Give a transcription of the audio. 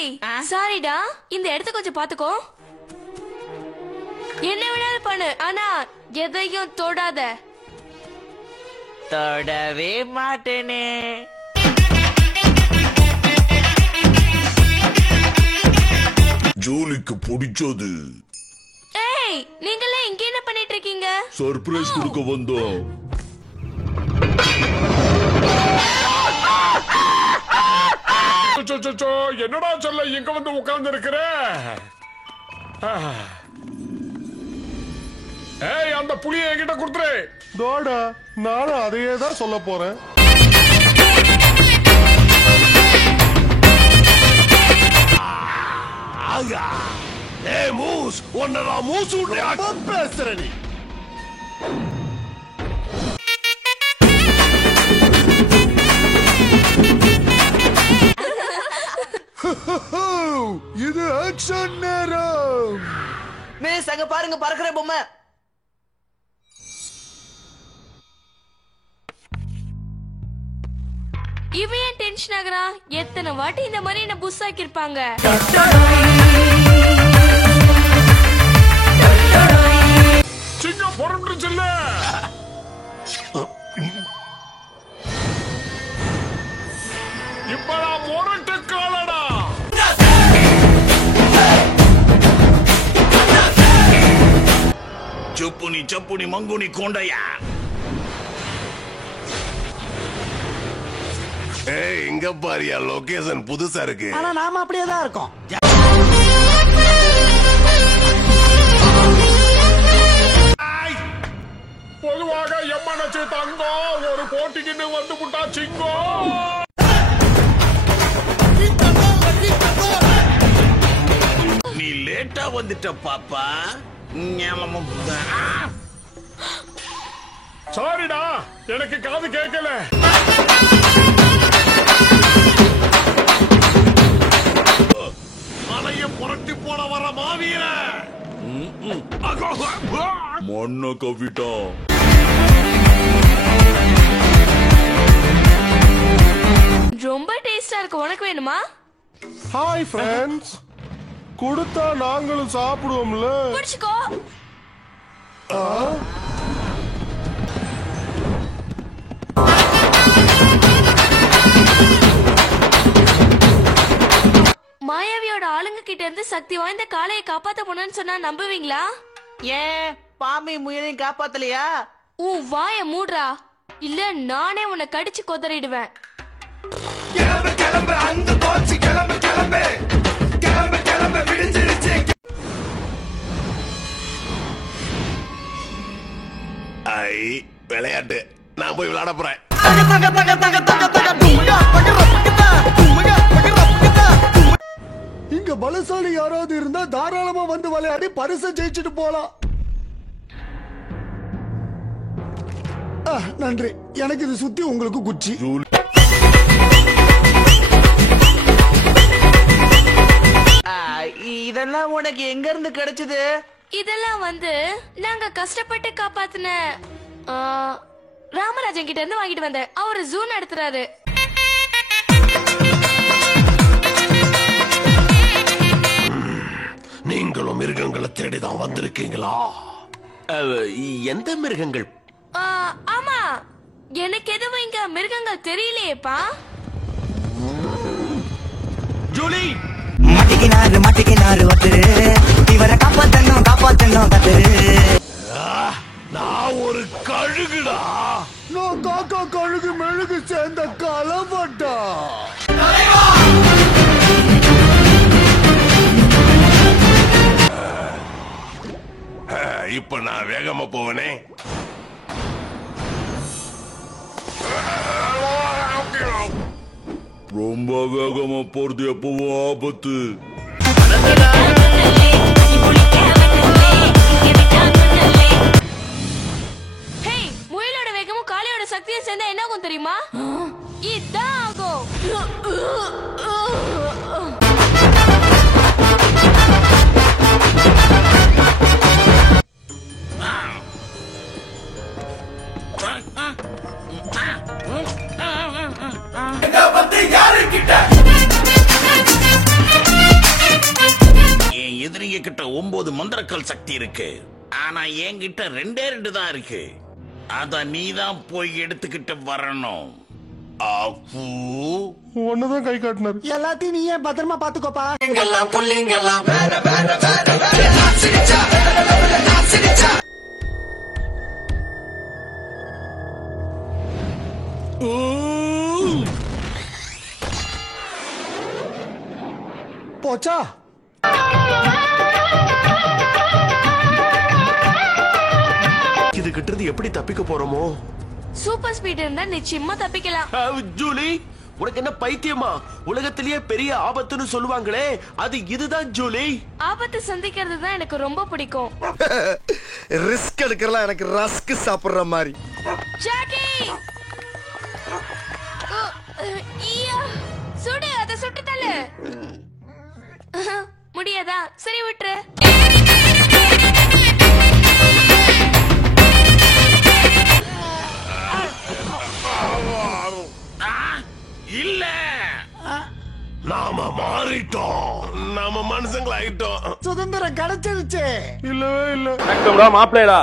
ஏய் சாரிடா, இந்த இடத்த கொஞ்சம் பாத்துக்கோ. என்ன வேணாலும் பண்ணு, ஆனா எதையும் தொடாத. தொடவே மாட்டேனே. ஜூலிக்கு பிடிச்சது. ஏய் நீங்களே இங்க என்ன பண்ணிட்டு இருக்கீங்க? சர்ப்ரைஸ் கொடுக்க வந்தோம். என்னடா சொல்ல இங்க வந்து உட்கார்ந்து இருக்கிற? ஏய் அந்த புளியை என்கிட்ட கொடுத்துரு. தோடா நானும் அதையே தான் சொல்ல போறேன். ஏய் மூஸ், ஒன்னடா மூஸ் உடைய பேசுற நீ. இது ஆக்ஷன் நேரம். மிஸ் அங்க பாருங்க, பறக்கிற பொம்மை. இவன் ஏன் டென்ஷன் ஆகுறா? எத்தனை வாட்டி இந்த மாதிரி என்ன புஷ் ஆக்கிருப்பாங்க. சிங்கம் பொறுத்துச்சுல்ல. இப்ப நான் முரட்டு காலடா. செப்புனி செப்புனி மங்குனி கோண்டையா. ஏய் இங்க பாரியா, லொகேஷன் புதுசா இருக்கு. ஆனா நாம அப்படியே தான் இருக்கோம். பொதுவாக எம்மனச்சு தங்கம் ஒரு போட்டிக்குன்னு வந்து விட்டா சிங்கம். நீ லேட்டா வந்துட்ட பாப்பா. சாரிடா, எனக்கு காது கேட்கல. மலைய புரட்டி போட வர மாவீர மண்ண கவிட்டா. ரொம்ப டேஸ்டா இருக்கு, உனக்கு வேணுமா? ஹாய் ஃப்ரெண்ட்ஸ், கொடுத்தா நாங்களும் சாப்பிடுவோம்ல. பிடிச்சுக்கோ. மாயாவியோட ஆளுங்க கிட்ட இருந்து சக்தி வாய்ந்த காளையை காப்பாத்த போனேன்னு சொன்னா நம்புவீங்களா? ஏன் பாம்பி முயலையும் காப்பாத்தலையா? உன் வாய மூடுறா, இல்ல நானே உன்னை கடிச்சு கொதறிடுவேன். கிளம்பு கிளம்பு, அந்த போச்சு கிளம்பு கிளம்பு கிளம்பு கிளம்பு, விடிஞ்சிருச்சு. ஐ விளையாட்டு, நான் போய் விளையாட போறேன். இங்க பலசாலி யாராவது இருந்தா தாராளமா வந்து விளையாடி பரிசை ஜெயிச்சுட்டு போலாம். நன்றி, எனக்கு இது சுத்தி உங்களுக்கு குச்சி. இதெல்லாம் உனக்கு எங்க இருந்து கிடைச்சது? இதெல்லாம் வந்து நாங்க கஷ்டப்பட்டு காப்பாத்தின ராமராஜன் கிட்ட இருந்து வாங்கிட்டு வந்தேன். அவரு ஜூ நடத்துறாரு. நீங்களும் மிருகங்களை தேடிதான் வந்திருக்கீங்களா? எந்த மிருகங்கள்? ஆமா, எனக்கு எதுவும் இங்க மிருகங்கள் தெரியலையேப்பா. ஜூலி மாட்டிக்கினாரு ஒருத்தரு, இவரை காப்பாத்தணும் கத்துரு. நான் ஒரு கழுகுடா. நான் காக்கா கழுகு மெழுகு சேர்ந்த கலவட்டா. இப்ப நான் வேகமா போவனே. ரொம்ப வேகமா போறது எப்பவும் ஆபத்து. முயலோட வேகமும் காளையோட சக்தியும் சேர்ந்தா என்ன ஆகும் தெரியுமா? இதான் ஆகும். யாரு கிட்ட கிட்ட 9 மந்திரக்கல் சக்தி இருக்கு. ஆனா என்கிட்ட 2 தான் இருக்கு. அத நீ தான் போய் எடுத்துக்கிட்டு வரணும். அப்பு ஒண்ணுதான் கை காட்டினாரு. எல்லாத்தையும் நீ ஏன் பத்திரமா பாத்துக்கோப்பா. போச்சா? இது கிட்ட இருந்து எப்படி தப்பிக்க போறோமோ? சூப்பர் ஸ்பீட் இருந்தா நிச்சயமா தப்பிக்கலாம். ஜூலி, உனக்கு என்ன பைத்தியமா? உலகத்திலேயே பெரிய ஆபத்துன்னு சொல்லுவாங்களே, அது இதுதான் ஜூலி. ஆபத்து சந்திக்கிறது தான் எனக்கு ரொம்ப பிடிக்கும். ரிஸ்க் எடுக்கிறலாம் எனக்கு ரஸ்க் சாப்பிடுற மாதிரி. ஜாக்கி! சுடு, அத சுட்டு தள்ளு. முடியாதா? சரி விட்டுரு. இல்ல, நாம மாறிட்டோம். நாம மனுஷங்களாயிட்டோம். சுதந்திரம் கிடைச்சிருச்சு. இல்லவே இல்ல. மாப்பிள்ளைடா.